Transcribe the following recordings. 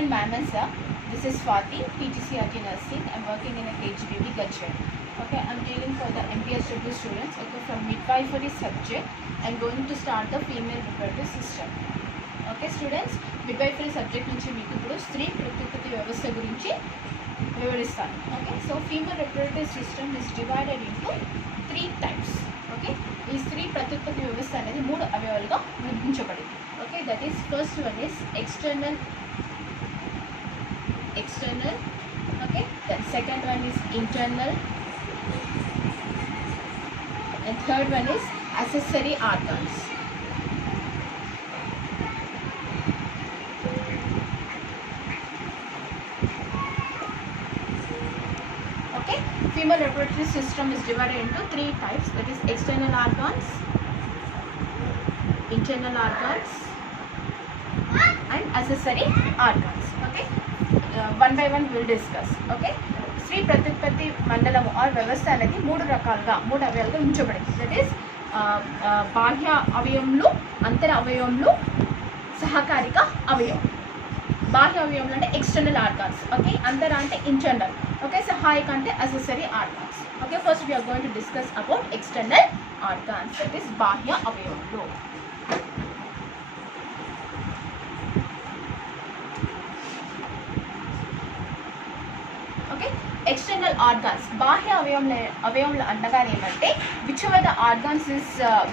afternoon, ma'am and sir. This is Swati, PGCRT Nursing. I'm working in a KGBB Gajra. Okay, I'm dealing for the MPSW students. Okay, from midwifery subject, I'm going to start the female reproductive system. Okay, students, midwifery subject నుంచి మీకు ఇప్పుడు స్త్రీ ప్రత్యుత్పత్తి వ్యవస్థ గురించి వివరిస్తాను. Okay, so female reproductive system is divided into 3 types. Okay, ఈ స్త్రీ ప్రత్యుత్పత్తి వ్యవస్థ అనేది 3 అవయవాలుగా విభజించబడింది. Okay, that is first one is external. Okay, then second one is internal, and third one is accessory organs. Okay, female reproductive system is divided into 3 types, that is external organs, internal organs and accessory organs. Okay, one by one we will discuss. Okay, స్త్రీ ప్రత్యుత్పత్తి మండలము are వ్యవస్థ అనేది 3 అవయవాలుగా ఉంచబడింది. That is బాహ్య అవయవములు, అంతర అవయవములు, సహకారిక అవయవం. బాహ్య అవయవములు అంటే ఎక్స్టర్నల్ ఆర్గాన్స్. ఓకే, అంతర అంటే ఇంటర్నల్. ఓకే, సహాయక అంటే accessory organs. Okay, first we are going to discuss about external organs, that is బాహ్య అవయవములు. External organs, బాహ్య అవయవములు అనగానే ఏమంటే which of the organs is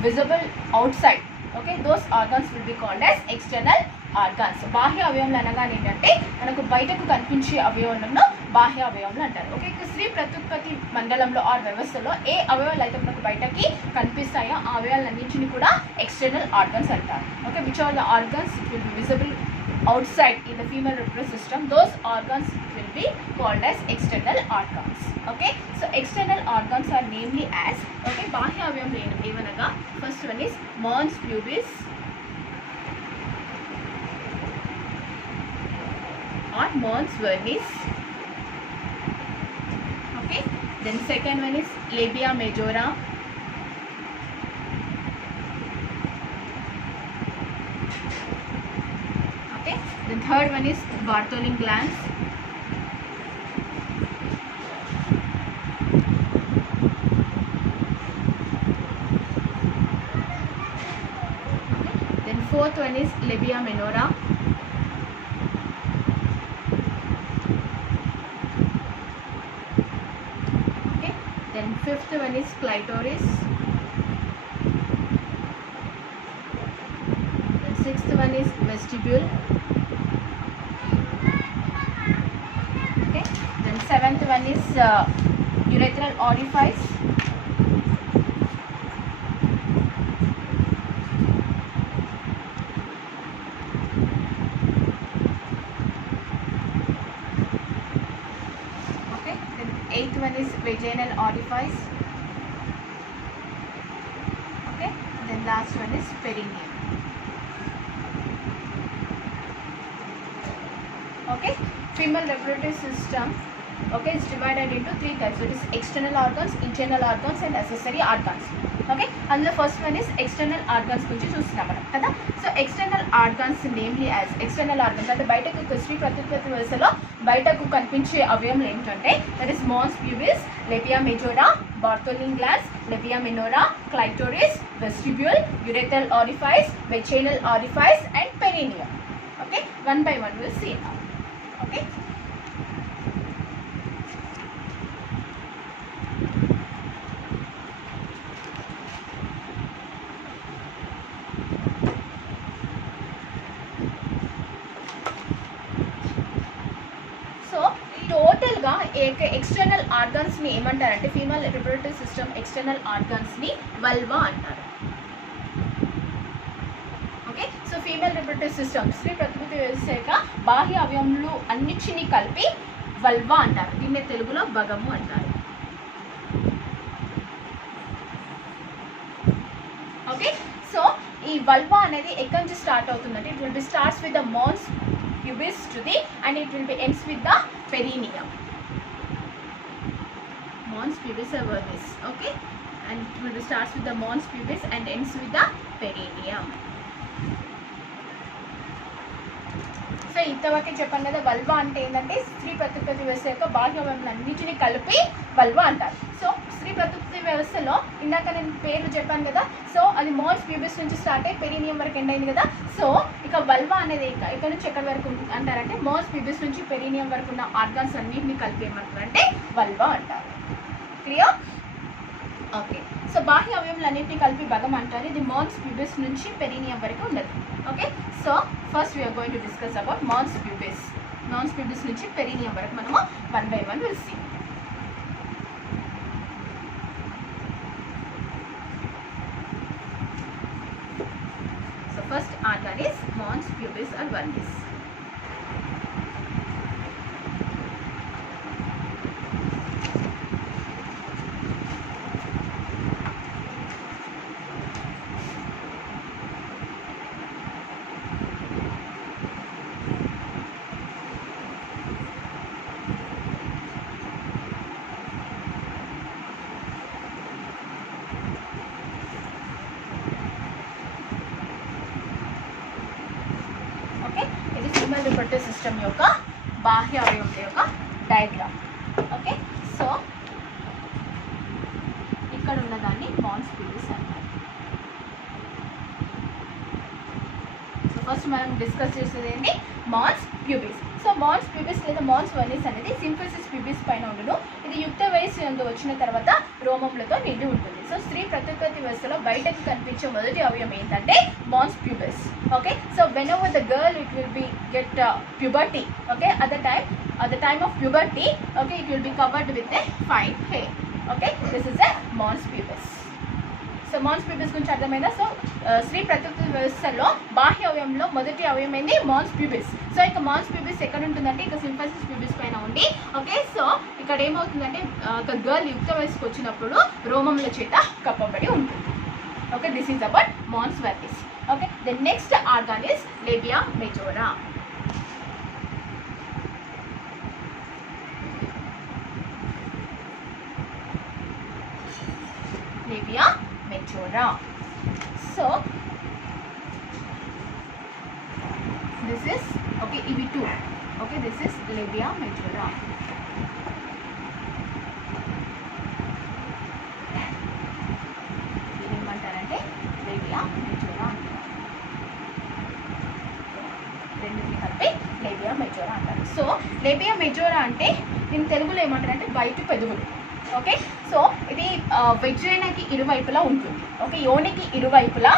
visible outside. Okay, those organs will be called as external organs. బాహ్య అవయవములు అనగానే ఏంటంటే మనకు బయటకు కనిపించే అవయవాలను బాహ్య అవయవములు అంటారు. ఓకే, స్త్రీ ప్రత్యుత్పత్తి మండలంలో ఆ వ్యవస్థలో ఏ అవయవాలు అయితే మనకు బయటకి కనిపిస్తాయో ఆ అవయవాలన్నింటినీ కూడా ఎక్స్టర్నల్ ఆర్గన్స్ అంటారు. Okay, which of the organs it will be visible outside in the female reproductive system, those organs will be called as external organs. Okay, so external organs are namely as, okay, బాహ్య అవయవం ఏమనగా first one is mons pubis or mons vernis. Okay, then second one is labia majora. The third one is Bartholin glands. Then fourth one is labia minora. Okay. Then fifth one is clitoris. Then sixth one is vestibule. Seventh one is urethral orifice. Okay, then eighth one is vaginal orifice. Okay, then last one is perineum. Okay, female reproductive system, okay, it's divided into 3 types, that is external organs, internal organs and accessory organs. Okay, and the first one is external organs గురించి చూస్తున్నాం మనం కదా. So external organs namely as external organs అంటే బయటకు స్త్రీ ప్రత్యుత్పత్తి వ్యవస్థలో బయటకు కనిపించే అవయవములు ఏంటంటే that is mons pubis, labia majora, Bartholin glands, labia minora, clitoris, vestibule, urethral orifice, vaginal orifice and perineum. Okay, one by one we'll see now. Okay, టోటల్గా ఎక్స్టర్నల్ ఆర్గాన్స్ని ఏమంటారంటే ఫీమేల్ రిప్రొడక్టివ్ సిస్టమ్ ఎక్స్టర్నల్ ఆర్గాన్స్ని vulva అంటారు. Okay, so female reproductive system స్త్రీ ప్రతిపత్తి వ్యవస్థ బాహ్య అవయవములు అన్నిటిని కలిపి వల్వా అంటారు. దీన్ని తెలుగులో భగము అంటారు. ఓకే, సో ఈ వల్వా అనేది ఎక్కడి నుంచి స్టార్ట్ అవుతుందంటే it will be starts with the mons pubis to the and it will be ends with the perineum. Mons pubis or vernis. Okay, and it will be starts with the mons pubis and ends with the perineum. So ఇంతవరకే చెప్పాను కదా, వల్వ అంటే ఏంటంటే స్త్రీ ప్రత్యుత్పత్తి వ్యవస్థ యొక్క బాహ్య అవయవాలను అన్నిటిని కలిపి వల్వ అంటారు. సో స్త్రీ ప్రత్యుత్పత్తి వ్యవస్థలో ఇందాక నేను పేర్లు చెప్పాను కదా, సో అది మోన్స్ ప్యూబిస్ నుంచి స్టార్ట్ అయ్యి పెరీనియం వరకు ఎండ్ అయింది కదా. సో ఇక వల్వ అనేది ఇక్కడ నుంచి ఎక్కడి వరకు అంటారంటే మోన్స్ ప్యూబిస్ నుంచి పెరీనియం వరకు ఉన్న ఆర్గాన్స్ అన్నింటినీ కలిపి ఏమంటారంటే వల్వ అంటారు. క్లియర్? ఓకే. సో బాహ్య అవయవాలన్నింటినీ కలిపి భగం అంటారు. ఇది మోన్స్ ప్యూబిస్ నుంచి పెరీనియం వరకు ఉండదు. Okay. So first we are going to discuss about mons pubis. Mons pubis నుంచి పెరీనియం వరకు మనము 1 by 1 will see. So first organ is mons pubis or vulvis. Human reproductive system యొక్క బాహ్య అవయవం యొక్క డయాగ్రామ్. ఓకే. సో ఇక్కడ ఉన్నదాన్ని మోన్స్ ప్యూబిస్ అంటారు. సో ఫస్ట్ మనం డిస్కస్ చేసేది ఏంటి? Mons pubis. So mons pubis లేదా మోన్స్ వల్విస్ అనేది సింఫిసిస్ ప్యూబిస్ పైన ఉండును. ఇది యుక్త వయస్సు యందు వచ్చిన తర్వాత రోమములతో నిండి ఉంటుంది. సో స్త్రీ ప్రత్యుత్పత్తి వ్యవస్థలో బయటకు కనిపించే మొదటి అవయవం ఏంటంటే mons pubis. Okay. So whenever the girl it will be get puberty, okay, at the time of puberty, okay, it will be covered with a fine hair. Okay, this is a mons pubis. So mons pubis గురించి అర్థమైందా? So స్త్రీ ప్రత్యుత్పత్తి వ్యవస్థలో బాహ్య అవయవంలో మొదటి అవయవం ఏంది? మోన్స్ pubis. So ఇక మోన్స్ ప్యూబిస్ ఎక్కడ ఉంటుందంటే ఇక సింఫసిస్ ప్యూబిస్ పైన ఉండి, ఓకే, సో ఇక్కడ ఏమవుతుందంటే ఒక గర్ల్ యుక్త వయసుకు వచ్చినప్పుడు రోమముల చేత కప్పబడి ఉంటుంది. Okay, this is about mons veneris. Okay, the next organ is labia majora. Labia majora. So this is, okay, ఇవి 2. okay, this is labia majora. ఏమంటారంటే లేబియా మెజోరా అంటారు. రెండింటిని కలిపి లేబియా మెజోరా అంటారు. సో లేబియా మెజోరా అంటే దీని తెలుగులో ఏమంటారంటే బయట పెదవులు. ఓకే, సో ఇది వెజైనాకి ఇరువైపులా ఉంటుంది. ఓకే, యోనికి ఇరువైపులా,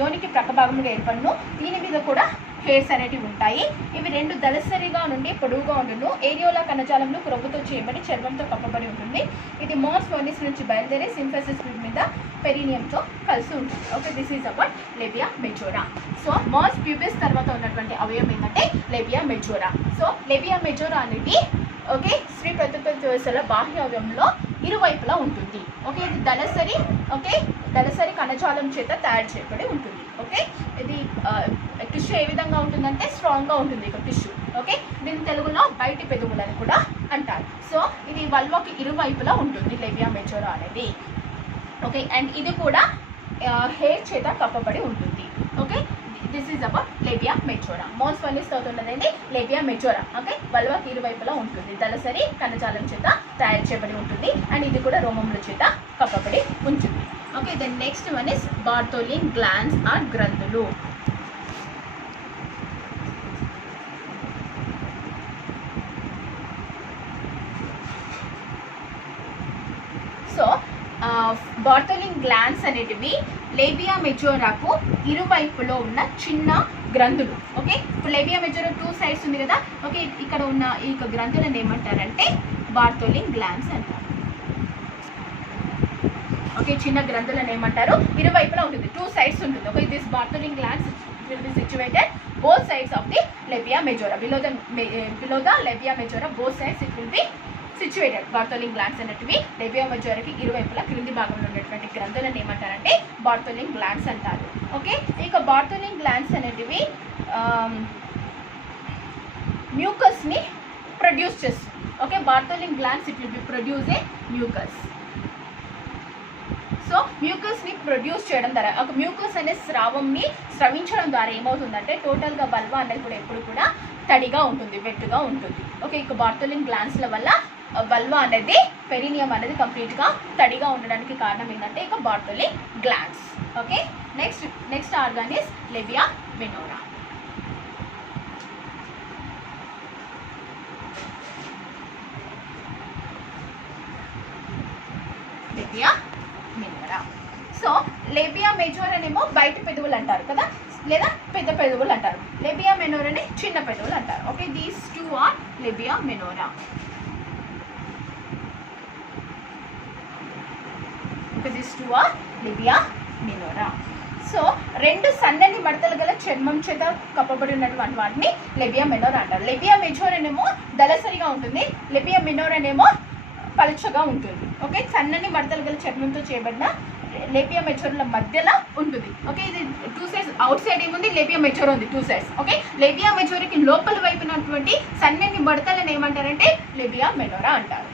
యోనికి ప్రక్క భాగంలో ఏర్పడును. దీని మీద కూడా హెయిర్స్ అనేటివి ఉంటాయి. ఇవి 2 దళసరిగా నుండి పొడవుగా ఉండును. ఏరియోలా కణజాలంలో క్రొవ్వుతో చేయబడి చర్మంతో కప్పబడి ఉంటుంది. ఇది మోన్స్ వల్విస్ నుంచి బయలుదేరి సింఫసిస్ మీద పెరీనియంతో కలిసి ఉంటుంది. Okay, this is about labia majora. So mons pubis తర్వాత ఉన్నటువంటి అవయవం ఏంటంటే labia majora. So labia majora అనేది, ఓకే, స్త్రీ ప్రత్యుత్పత్తి వ్యవస్థలో బాహ్య అవయవంలో ఇరువైపులా ఉంటుంది. ఓకే, ఇది దళసరి, ఓకే, దళసరి కణజాలం చేత తయారు చేయబడి ఉంటుంది. ఓకే, ఇది టిష్యూ ఏ విధంగా ఉంటుందంటే స్ట్రాంగ్గా ఉంటుంది ఇక టిష్యూ. ఓకే, దీని తెలుగులో బయటి పెదవులని కూడా అంటారు. సో ఇది వల్వకి ఇరువైపులా ఉంటుంది లేబియా మెజోరా అనేది. ఓకే, అండ్ ఇది కూడా హెయిర్ చేత కప్పబడి ఉంటుంది. Okay, this is about labia majora. Mons veneris అవుతున్నది లేబియా మెజోరా. ఓకే, వల్వకి ఇరువైపులా ఉంటుంది, దళసరి కణజాలం చేత తయారు చేయబడి ఉంటుంది, అండ్ ఇది కూడా రోమముల చేత కప్పబడి ఉంటుంది. Okay, the next one is Bartholin glands or గ్రంథులు. సో బార్తోలిన్ గ్లాండ్స్ అనేటివి లేబియా మెజోరాకు ఇరువైపులో ఉన్న చిన్న గ్రంథులు. ఓకే, ఇప్పుడు లేబియా మెజోరా 2 సైడ్స్ ఉంది కదా. ఓకే, ఇక్కడ ఉన్న ఈ గ్రంథులను ఏమంటారంటే బార్తోలిన్ గ్లాండ్స్ అంటారు. ఓకే, చిన్న గ్రంథులను ఏమంటారు? ఇరువైపులా ఉంటుంది, 2 సైడ్స్ ఉంటుంది. Okay, this Bartholin glands will be situated both sides of the labia majora. Below the labia majora, both sides it will be situated. Bartholin glands అనేటివి లేబియా మెజోరాకి ఇరువైపులా క్రింది భాగంలో ఉన్నటువంటి గ్రంథులను ఏమంటారంటే బార్తోలిన్ గ్లాండ్స్ అంటారు. ఓకే, ఇక బార్తోలిన్ గ్లాండ్స్ అనేటివి మ్యూకస్ని ప్రొడ్యూస్ చేస్తుంది. Okay, Bartholin glands it will be produce a mucus. So మ్యూకస్ని ప్రొడ్యూస్ చేయడం ద్వారా, ఒక మ్యూకస్ అనే స్రావంని స్రవించడం ద్వారా ఏమవుతుందంటే టోటల్గా వల్వా అనేది కూడా ఎప్పుడు కూడా తడిగా ఉంటుంది, వెట్టుగా ఉంటుంది. ఓకే, ఇక బార్తోలిన్ గ్లాండ్స్ల వల్ల వల్వా అనేది పెరినియం అనేది కంప్లీట్గా తడిగా ఉండడానికి కారణం ఏంటంటే ఇక Bartholin glands. Okay, next organ is labia minora. Labia minora. So labia major అనేమో బయట పెదవులు అంటారు కదా, లేదా పెద్ద పెదవులు అంటారు. లేబియా మినోరా అని చిన్న పెదవులు అంటారు. Okay, these two are labia minora. Okay, these two are labia minora. So రెండు సన్నని మడతలు గల చర్మం చేత కప్పబడి ఉన్నటువంటి వాటిని లేబియా మినోరా అంటారు. లేబియా మేజర్ అనేమో దళసరిగా ఉంటుంది, లేబియా మినోరా అనేమో పలుచగా ఉంటుంది. ఓకే, సన్నని మడతలు గల చర్మంతో చేయబడిన లేబియా మెచోర్ల మధ్యలో ఉంటుంది. ఓకే, ఇది టూ సైడ్స్, అవుట్ సైడ్ ఏముంది లేబియా మెచోర్ ఉంది, టూ సైడ్స్. ఓకే, లేబియా మెచోర్కి లోపల వైపునటువంటి సన్నని మడతలను ఏమంటారంటే లేబియా మినోరా అంటారు.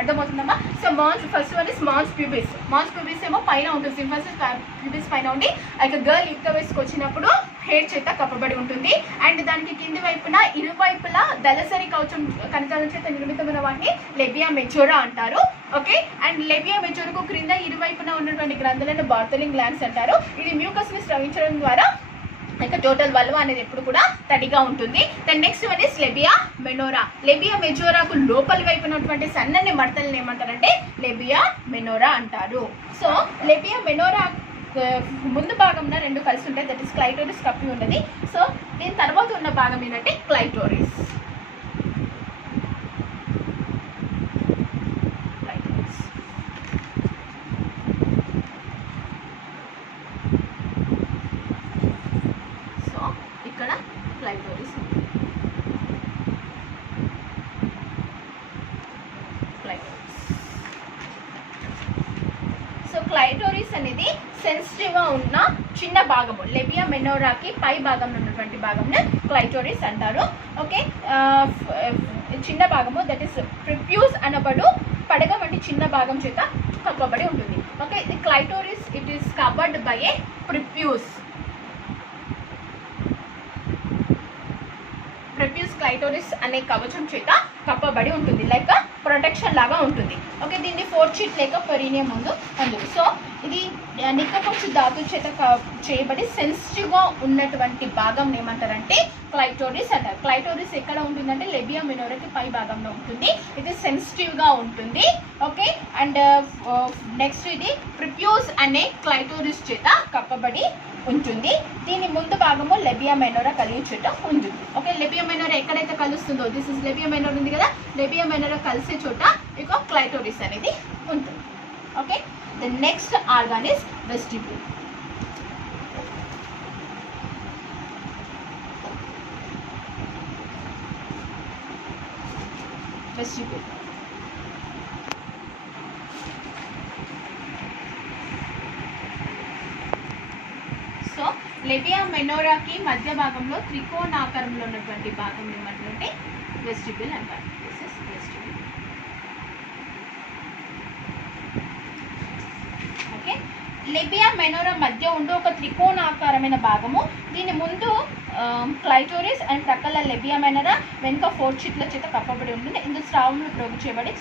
అర్థమవుతుందమ్మా? So first one is mons pubis. Mons pubis ఏమో పైన ఉంటుంది, సింఫసిస్ ప్యూబిస్ పైన ఉండి ఒక గర్ల్ యుక్త వయసుకు వచ్చినప్పుడు హెయిర్ చేత కప్పబడి ఉంటుంది. అండ్ దానికి కింది వైపున ఇరువైపులా దళసరి కవచం కణజాలం చేత నిర్మితమైన వాటిని లేబియా మెచోరా అంటారు. ఓకే, అండ్ లేబియా మెచోరకు క్రింద ఇరువైపున ఉన్నటువంటి గ్రంథులను బార్తోలిన్ గ్లాండ్స్ అంటారు. ఇది మ్యూకస్ని స్రవించడం ద్వారా ఇక టోటల్ వల్వా అనేది ఎప్పుడు కూడా తడిగా ఉంటుంది. Then next one is labia minora. Labia మెజోరాకు లోపలి వైపు ఉన్నటువంటి సన్నని మడతలను ఏమంటారంటే లేబియా మినోరా అంటారు. సో లేబియా మినోరా ముందు భాగంలో రెండు కలిసి ఉంటాయి, దట్ ఈస్ క్లైటోరిస్ కప్పి ఉన్నది. సో దీని తర్వాత ఉన్న భాగం ఏంటంటే క్లైటోరిస్. ఇక్కడ క్లైటోరిస్ ఉంది. సో క్లైటోరిస్ అనేది సెన్సిటివ్గా ఉన్న చిన్న భాగము. లేబియా మినోరాకి పై భాగంలో ఉన్నటువంటి భాగంని క్లైటోరిస్ అంటారు. ఓకే, చిన్న భాగము దట్ ఈస్ ప్రిప్యూస్ అనబడు పడగ వంటి చిన్న భాగం చేత కప్పబడి ఉంటుంది. ఓకే, ఇది clitoris it is covered by a prepuce. Prepuce clitoris అనే కవచం చేత కప్పబడి ఉంటుంది, లైక్ ప్రొటెక్షన్ లాగా ఉంటుంది. ఓకే, దీన్ని ఫోర్చిట్ లేక పెరినియం ముందు అందుకు. సో ఇది నిక్కపొచ్చు ధాతు చేత చేయబడి సెన్సిటివ్గా ఉన్నటువంటి భాగం ఏమంటారంటే క్లైటోరిస్ అంటారు. క్లైటోరిస్ ఎక్కడ ఉంటుందంటే లేబియా మినోరాకి పై భాగంలో ఉంటుంది. ఇది సెన్సిటివ్గా ఉంటుంది. ఓకే, అండ్ నెక్స్ట్ ఇది ప్రిప్యూస్ అనే క్లైటోరిస్ చేత కప్పబడి ఉంటుంది. దీని ముందు భాగము లేబియా మైనోరా కలిగి చోట ఉంటుంది. ఓకే, లేబియా మైనోరా ఎక్కడైతే కలుస్తుందో, దిస్ ఇస్ లేబియా మైనోరా ఉంది కదా, లేబియా మైనోరా కలిసే చోట ఇక క్లైటోరిస్ అనేది ఉంటుంది. Okay, the next organ is vestibule. Vestibule so labia మైనోరాకి మధ్య భాగంలో త్రికోణాకారంలో ఉన్నటువంటి భాగం ఏమంటే వెస్టిబ్యూల్ అంటారు. This is vestibule. Okay, labia minora మధ్య ఉండే ఒక త్రికోణాకారమైన భాగము. దీని ముందు క్లైటోరిస్ అండ్ ప్రక్కల లేబియా మైనోరా, వెనుక ఫోర్చిట్ల చేత కప్పబడి ఉంటుంది. ఇందులో స్రావంలో ప్రోగు చేయబడి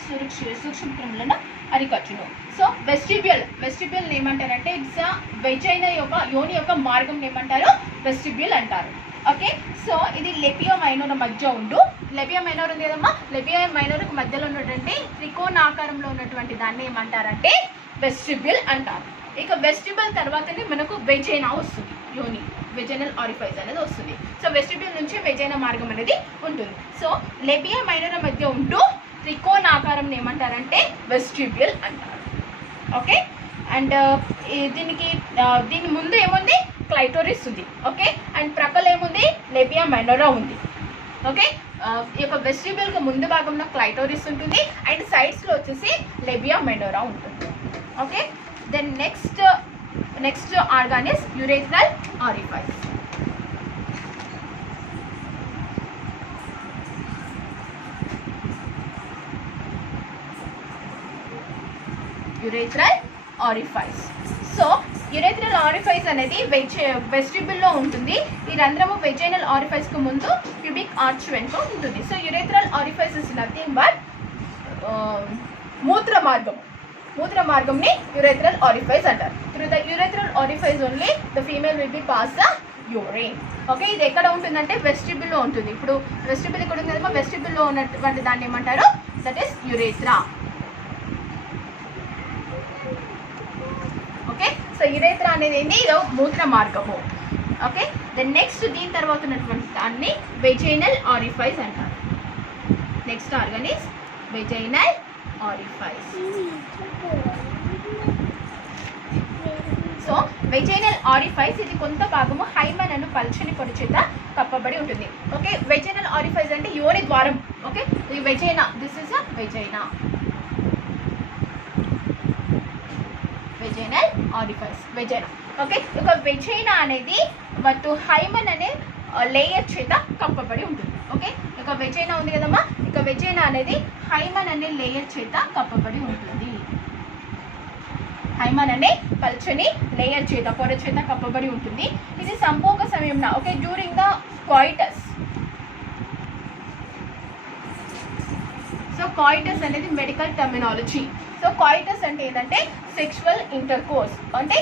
సూక్ష్మ క్రిములను అరికట్టును. సో వెస్టిబ్యూల్ ఏమంటారంటే ఇట్స్ వెజైన యొక్క యోని యొక్క మార్గం ఏమంటారు వెస్టిబ్యూల్ అంటారు. ఓకే, సో ఇది లేబియా మైనోరా మధ్య ఉండు. లేబియా మైనోరా ఉంది కదమ్మా, లేబియా మైనోరాకి మధ్యలో ఉన్నటువంటి త్రికోణాకారంలో ఉన్నటువంటి దాన్ని ఏమంటారంటే వెస్టిబ్యూల్ అంటారు. ఇక వెస్టిబ్యూల్ తర్వాతనే మనకు వెజైనా వస్తుంది, యోని వెజైనల్ ఆరిఫైస్ అనేది వస్తుంది. సో వెస్టిబ్యూల్ నుంచి వెజైనా మార్గం అనేది ఉంటుంది. సో లేబియా మైనోరా మధ్య ఉంటూ త్రికోణాకారం ఏమంటారంటే వెస్టిబ్యూల్ అంటారు. ఓకే, అండ్ దీని ముందు ఏముంది క్లైటోరిస్ ఉంది. ఓకే, అండ్ ప్రక్కల ఏముంది లేబియా మైనోరా ఉంది. ఓకే, ఈ యొక్క వెస్టిబ్యూల్కి ముందు భాగంలో క్లైటోరిస్ ఉంటుంది అండ్ సైడ్స్లో వచ్చేసి లేబియా మైనోరా ఉంటుంది. Okay, then next organ is urethral orifice. Urethral orifice. So urethral orifice అనేది వెస్టిబ్యూల్లో ఉంటుంది. ఈ రంధ్రము వెజైనల్ ఆరిఫైస్కు ముందు ప్యూబిక్ ఆర్చ్ వెనుక ఉంటుంది. So urethral orifice is nothing but మూత్ర మార్గంని యురేథ్రల్ ఆరిఫైస్ అంటారు. Through the urethral orifice only the female will be pass the urine. Okay, ఇది ఎక్కడ ఉంటుందంటే వెస్టిబ్యూల్లో ఉంటుంది. ఇప్పుడు వెస్టిబ్యూల్ ఇక్కడ ఉంది కదమ్మా, వెస్టిబ్యూల్లో ఉన్నటువంటి దాన్ని ఏమంటారు, దట్ ఈస్ యురేథ్రా. ఓకే, సో యురేథ్రా అనేది ఏంటి, ఇది మూత్ర మార్గము. ఓకే, దెన్ నెక్స్ట్ దీని తర్వాత ఉన్నటువంటి దాన్ని వెజైనల్ ఆరిఫైస్ అంటారు. Next organ is vaginal orifice. So vaginal orifice ఇది కొంత భాగము హైమన్ అను పల్చని పొడి చేత కప్పబడి ఉంటుంది. ఓకే, వెజైనల్ ఆరిఫైస్ అంటే యోని ద్వారం. ఓకే, ఈ vagina, this is a vagina, vaginal orifice, vagina. Okay, ఒక వెజైనా అనేది బట్ హైమన్ అనే లేయర్ చేత కప్పబడి ఉంటుంది. ఓకే, ఇక వెజైనా ఉంది కదమ్మా, ఇక వెజైనా అనేది హైమన్ అనే లేయర్ చేత కప్పబడి ఉంటుంది. హైమన్ అనే పల్చని లేయర్ చేత, పొర చేత కప్పబడి ఉంటుంది. ఇది సంభోగ సమయంలో, okay, during the coitus. So coitus అనేది మెడికల్ టర్మినాలజీ. సో కాయిటస్ అంటే ఏంటంటే సెక్షువల్ ఇంటర్కోర్స్, అంటే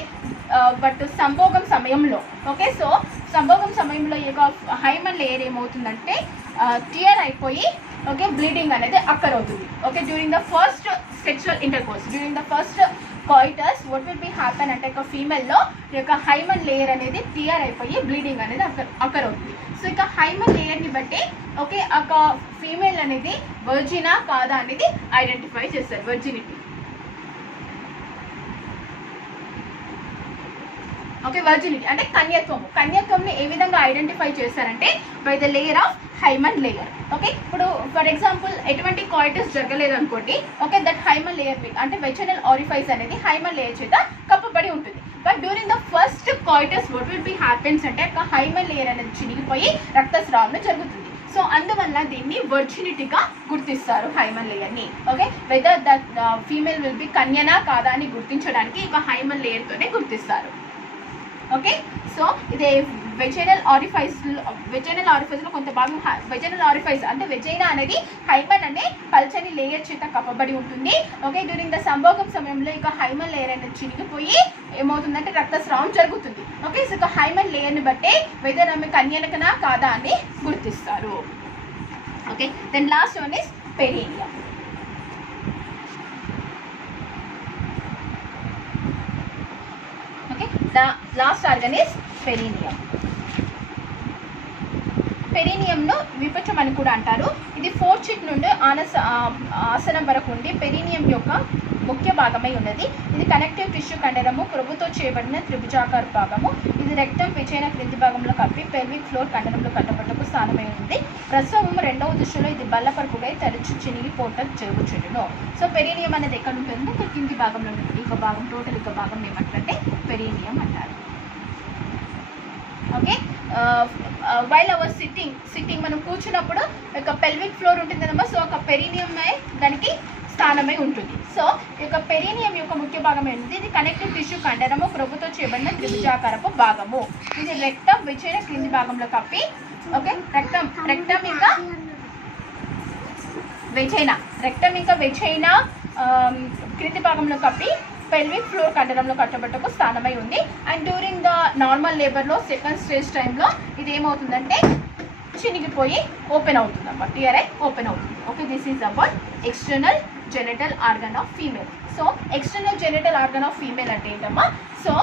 బట్ సంభోగం సమయంలో. ఓకే, సో సంభోగం సమయంలో ఈ యొక్క హైమన్ లేయర్ ఏమవుతుందంటే టియర్ అయిపోయి, ఓకే, బ్లీడింగ్ అనేది అక్కర్ అవుతుంది. Okay, during the first sexual intercourse, during the first coitus what will be happen అంటే ఒక ఫీమేల్లో ఈ యొక్క హైమన్ లేయర్ అనేది టియర్ అయిపోయి బ్లీడింగ్ అనేది అక్కర్ అవుతుంది. సో ఇక హైమన్ లేయర్ని బట్టి, ఓకే, ఒక ఫీమేల్ అనేది వర్జినా కాదా అనేది ఐడెంటిఫై చేస్తారు. వర్జినిటీ. ఓకే, వర్జినిటీ అంటే కన్యత్వంని ఏ విధంగా ఐడెంటిఫై చేస్తారంటే by the layer of Hyman layer. Okay, ఇప్పుడు ఫర్ ఎగ్జాంపుల్ ఎటువంటి కాయిటస్ జరగలేదు అనుకోండి. ఓకే, దట్ హైమన్ లేయర్ అంటే వెజైనల్ ఆరిఫైస్ అనేది హైమన్ లేయర్ చేత కప్పబడి ఉంటుంది. But during the first coitus what will B happens అంటే ఒక హైమన్ లేయర్ అనేది చినిగిపోయి రక్తస్రావం జరుగుతుంది. సో అందువల్ల దీన్ని వర్జినిటీగా గుర్తిస్తారు హైమన్ లేయర్ని. Okay, whether that female will be కన్యనా కాదా అని గుర్తించడానికి ఒక హైమన్ లేయర్తోనే గుర్తిస్తారు. ఓకే, సో ఇది వెజైనల్ ఆరిఫైస్లో కొంత భాగం వెజైనల్ ఆరిఫైస్ అంటే వెజైనా అనేది హైమన్ అనే పల్చని లేయర్ చేత కప్పబడి ఉంటుంది. ఓకే, డ్యూరింగ్ ద సంభోగం సమయంలో ఇక హైమన్ లేయర్ అనేది చినిగిపోయి ఏమవుతుందంటే రక్తస్రావం జరుగుతుంది. ఓకే, సో ఇక హైమన్ లేయర్ని బట్టి వెదర్ ఆమె కన్యకనా కాదా అని గుర్తిస్తారు. Okay, then last one is perineum. Okay, the last organ is perineum. పెరీనియంను విపచం అని కూడా అంటారు. ఇది ఫోర్చిక్ నుండి ఆసనం వరకు ఉండి పెరీనియం యొక్క ముఖ్య భాగమై ఉన్నది. ఇది కనెక్టివ్ టిష్యూ కండరము, ప్రభుతో చేయబడిన త్రిభుజాకార భాగము. ఇది రెక్టం వెజైనా క్రింది భాగంలో కప్పి పెల్విక్ ఫ్లోర్ కండరంలో కట్టబట్టకు స్థానమై ఉంది. ప్రసవం రెండవ దశలో ఇది బల్లపరుపుగా తరచు చినిగిపోవటం జరుగుచుండును. సో పెరీనియం అనేది ఎక్కడ ఉంటుందో ఇక్కడ కింది భాగంలో ఉంటుంది. ఇక భాగం టోటల్ ఇక భాగం ఏమంటారంటే పెరీనియం అంటారు. ఓకే, వైల్ అవర్ సిట్టింగ్ మనం కూర్చున్నప్పుడు ఒక పెల్విక్ ఫ్లోర్ ఉంటుంది కదమ్మా. సో ఒక పెరీనియం దానికి స్థానమై ఉంటుంది. సో ఈ యొక్క పెరీనియం యొక్క ముఖ్య భాగం ఏంటి, ఇది కనెక్టివ్ టిష్యూ కండరము, ప్రభుతో చేయబడిన త్రిభుజాకారపు భాగము. ఇది రెక్టం వెజైనా క్రింది భాగంలో కప్పి, ఓకే, రెక్టం ఇంకా వెజైనా క్రింది భాగంలో కప్పి పెల్విక్ ఫ్లోర్ కండరంలో కట్టబట్టకు స్థానమై ఉంది. అండ్ డ్యూరింగ్ ద నార్మల్ లేబర్లో సెకండ్ స్టేజ్ టైంలో ఇది ఏమవుతుందంటే చినిగిపోయి ఓపెన్ అవుతుంది అన్నమాట, టియర్ అయి ఓపెన్ అవుతుంది. Okay, this is about external genital organ of female. So external genital organ of female అంటే ఏంటమ్మా, so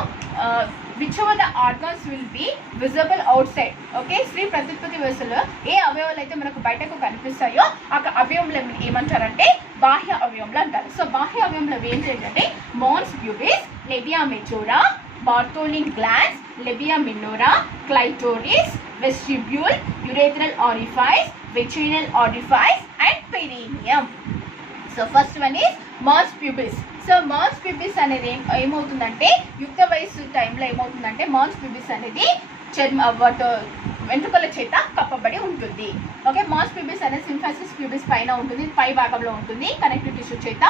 which of the organs will be visible out side. Okay, స్త్రీ ప్రత్యుత్పత్తి వ్యవస్థలో ఏ అవయవాలు అయితే మనకు బయటకు కనిపిస్తాయో ఆ అవయవంలో ఏమంటారంటే బాహ్య అవయవంలో అంటారు. సో బాహ్య అవయవంలో ఏంటంటే mons pubis, labia majora, Bartholin glands, labia minora, clitoris, vestibule, urethral orifice, vaginal orifice and perineum. So first one is mons pubis. So mons pubis అనేది ఏమవుతుందంటే యుక్త వయసు టైంలో ఏమవుతుందంటే మోన్స్ ప్యూబిస్ అనేది వెంట్రుకల చేత కప్పబడి ఉంటుంది. ఓకే, మాస్ ప్యూబిస్ అనేది సింఫాసిస్ ప్యూబిస్ పైన ఉంటుంది, పై భాగంలో ఉంటుంది, కనెక్టివ్ టిష్యూ చేత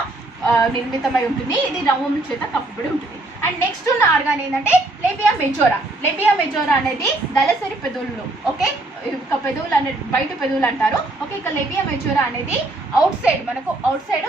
నిర్మితమై ఉంటుంది. ఇది రౌండ్ చేత కప్పబడి ఉంటుంది. అండ్ నెక్స్ట్ ఉన్న ఆర్గాన్ ఏంటంటే లేబియా మెజోరా. లేబియా మెజోరా అనేది దళసరి పెదవులు. ఓకే, ఇక పెదవులు అనేది బయట పెదవులు అంటారు. ఓకే, ఇక లేబియా మెజోరా అనేది అవుట్ సైడ్, మనకు అవుట్ సైడ్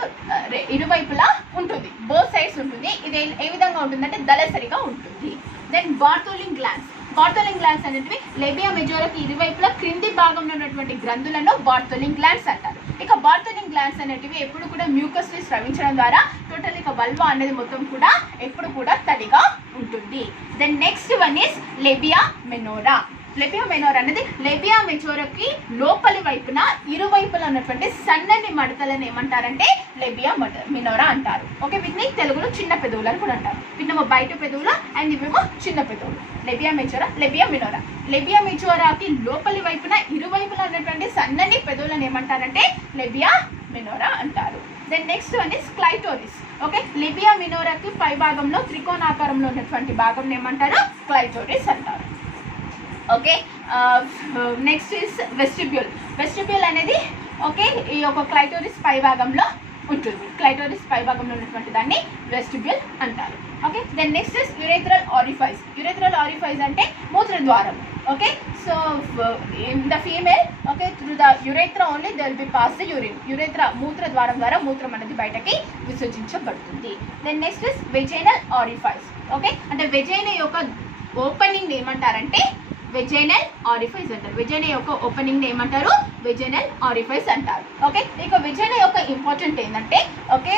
ఇరువైపులా ఉంటుంది, బోత్ సైడ్స్ ఉంటుంది. ఇది ఏ విధంగా ఉంటుందంటే దళసరిగా ఉంటుంది. Then Bartholin glands. Bartholin glands అనేటివి లేబియా మెజోరాకి ఇరువైపులా క్రింది భాగంలో ఉన్నటువంటి గ్రంథులను బార్తోలిన్ గ్లాండ్స్ అంటారు. ఇక బార్తోలిన్ గ్లాండ్స్ అనేటివి ఎప్పుడు కూడా మ్యూకస్ ని స్రవించడం ద్వారా టోటల్ ఇక వల్వా అనేది మొత్తం కూడా ఎప్పుడు కూడా తడిగా ఉంటుంది. Then next one is labia minora. Labia minora అనేది లేబియా మెజోరాకి లోపలి వైపున ఇరువైపులా ఉన్నటువంటి సన్నని మడతలను ఏమంటారంటే లేబియా మెనోరా అంటారు. ఓకే, వీటిని తెలుగులో చిన్న పెదవులు అని కూడా అంటారు. వీటినేమో బయట పెదవులు అండ్ ఇవేమో చిన్న పెదవులు. లేబియా మెజోరా, లేబియా మెనోరా. లేబియా మెజోరాకి లోపలి వైపున ఇరువైపులా ఉన్నటువంటి సన్నని పెదవులను ఏమంటారంటే లేబియా మెనోరా అంటారు. Then next one is clitoris. Okay, labia మెనోరాకి పై భాగంలో త్రికోణాకారంలో ఉన్నటువంటి భాగం ఏమంటారు క్లైటోరిస్ అంటారు. Okay, next is vestibule. Vestibule అనేది ఓకే ఈ యొక్క క్లైటోరిస్ పై భాగంలో ఉంటుంది. క్లైటోరిస్ పై భాగంలో ఉన్నటువంటి దాన్ని వెస్టిబ్యూల్ అంటారు. Okay, then next is urethral orifice. Urethral orifice అంటే మూత్రద్వారం. Okay, so in the female okay through the urethra only they will be pass the urine. Urethra మూత్రద్వారం ద్వారా మూత్రం అనేది బయటకి విసర్జించబడుతుంది. Then next is vaginal orifice. Okay, అంటే vagina యొక్క ఓపెనింగ్ ఏమంటారంటే వెజైనల్ ఆరిఫైస్ అంటారు. వెజైనా యొక్క ఓపెనింగ్ ఏమంటారు వెజైనల్ ఆరిఫైస్ అంటారు. ఓకే, ఇక వెజైనా యొక్క ఇంపార్టెంట్ ఏంటంటే ఓకే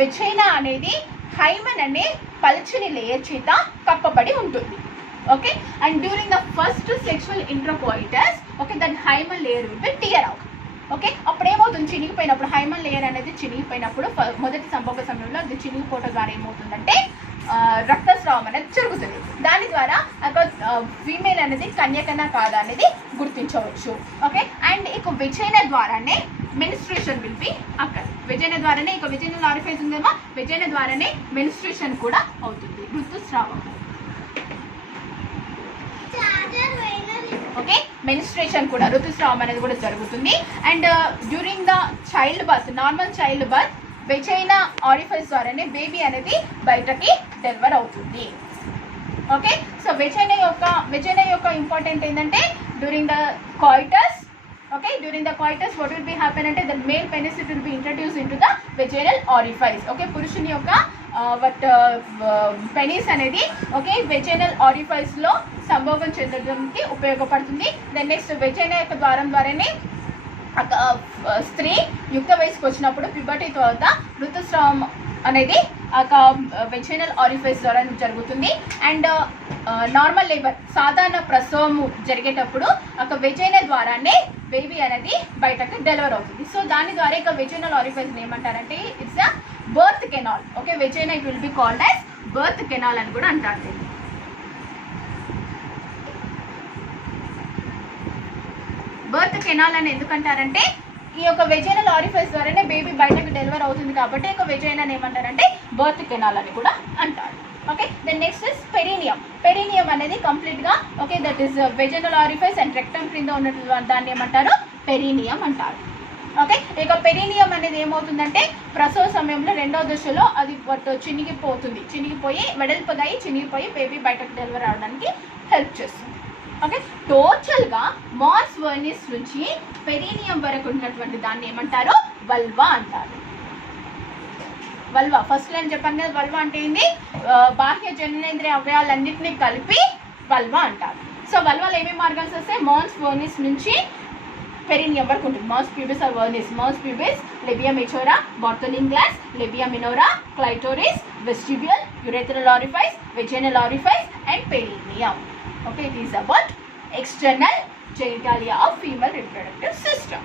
వెజైనా అనేది హైమన్ అనే పలుచని లేయర్ చేత కప్పబడి ఉంటుంది. Okay, and during the first sexual intercoitus okay that hymen layer will be tear out. Okay, అప్పుడు ఏమవుతుంది చినిగిపోయినప్పుడు హైమన్ లేయర్ అనేది చినిగిపోయినప్పుడు మొదటి సంభోగ సమయంలో అది చినిగిపోవడం ద్వారా ఏమవుతుందంటే రక్తస్రావం అనేది జరుగుతుంది. దాని ద్వారా ఫీమేల్ అనేది కన్యకనా కాదా అనేది గుర్తించవచ్చు. ఓకే, అండ్ ఇక వెజైనా ద్వారానే మెన్స్ట్రుయేషన్ విల్ బి అక్కడ. వెజైనా ద్వారానే ఇక వెజైనల్ ఆరిఫైస్ ఉందేమో వెజైనా ద్వారానే మెన్స్ట్రుయేషన్ కూడా అవుతుంది, ఋతుస్రావం. ఓకే, మెన్స్ట్రుయేషన్ కూడా ఋతుస్రావం అనేది కూడా జరుగుతుంది. And during the child birth, normal child birth vagina orifice ద్వారానే బేబీ అనేది బయటకి డెలివర్ అవుతుంది. ఓకే, సో వెజైనా యొక్క ఇంపార్టెంట్ ఏంటంటే during the coitus. Okay, during the coitus what will be happen అంటే the male penis it will be introduce into the vaginal orifice. Okay, పురుషుని యొక్క penis అనేది okay vaginal orifice లో సంభోగం చెందడానికి ఉపయోగపడుతుంది. Then next vagina యొక్క ద్వారం ద్వారానే స్త్రీ యుక్త వయసుకు వచ్చినప్పుడు ప్యూబర్టీ తర్వాత ఋతుస్రావం అనేది వెజైనల్ ఆరిఫైస్ ద్వారా జరుగుతుంది. అండ్ నార్మల్ లేబర్ సాధారణ ప్రసవం జరిగేటప్పుడు ఒక వెజైనా ద్వారానే బేబీ అనేది బయటకు డెలివర్ అవుతుంది. సో దాని ద్వారా ఇక వెజైనల్ ఆరిఫైస్ ఏమంటారంటే it's a birth canal. Okay, vagina it will be called as birth canal అని కూడా అంటారు. బర్త్ కెనాల్ అని ఎందుకంటారంటే ఈ యొక్క వెజైనల్ ఆరిఫైస్ ద్వారానే బేబీ బయటకు డెలివర్ అవుతుంది కాబట్టి ఇక వెజైనా ఏమంటారంటే బర్త్ కెనాల్ అని కూడా అంటారు. Okay, then next is perineum. Perineum అనేది కంప్లీట్గా okay that is vaginal orifice and rectum క్రింద ఉన్నటువంటి దాన్ని ఏమంటారు పెరీనియం అంటారు. ఓకే, ఇక పెరీనియం అనేది ఏమవుతుందంటే ప్రసవ సమయంలో రెండవ దశలో అది చినిగిపోయి వెడల్పుగా చినిగిపోయి బేబీ బయటకు డెలివర్ అవడానికి హెల్ప్ చేస్తుంది. ఓకే, టోటల్గా మాస్ వర్నిస్ నుంచి పెరీనియం వరకు ఉన్నటువంటి దాన్ని ఏమంటారు వల్వా అంటారు. వల్వా ఫస్ట్ లైన్ చెప్పాను కదా, వల్వా అంటే ఏంది బాహ్య జననేంద్రియ అవయవాలన్నింటినీ కలిపి వల్వా అంటారు. సో వల్వాలో ఏమేమి ఆర్గన్స్ వస్తాయి మాస్ వర్నిస్ నుంచి పెరీనియం వరకు ఉంటుంది. మాస్ ప్యూబిస్ ఆర్ వర్నిస్. Mons pubis, labia majora, Bartholin glands, labia minora, clitoris, vestibule, urethral orifice, vaginal orifice and perineum. Okay, it is about external genitalia of female reproductive system.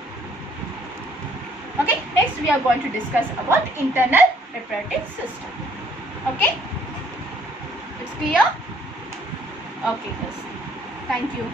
Okay, next we are going to discuss about internal reproductive system. Okay, it's clear? Okay, yes. Thank you.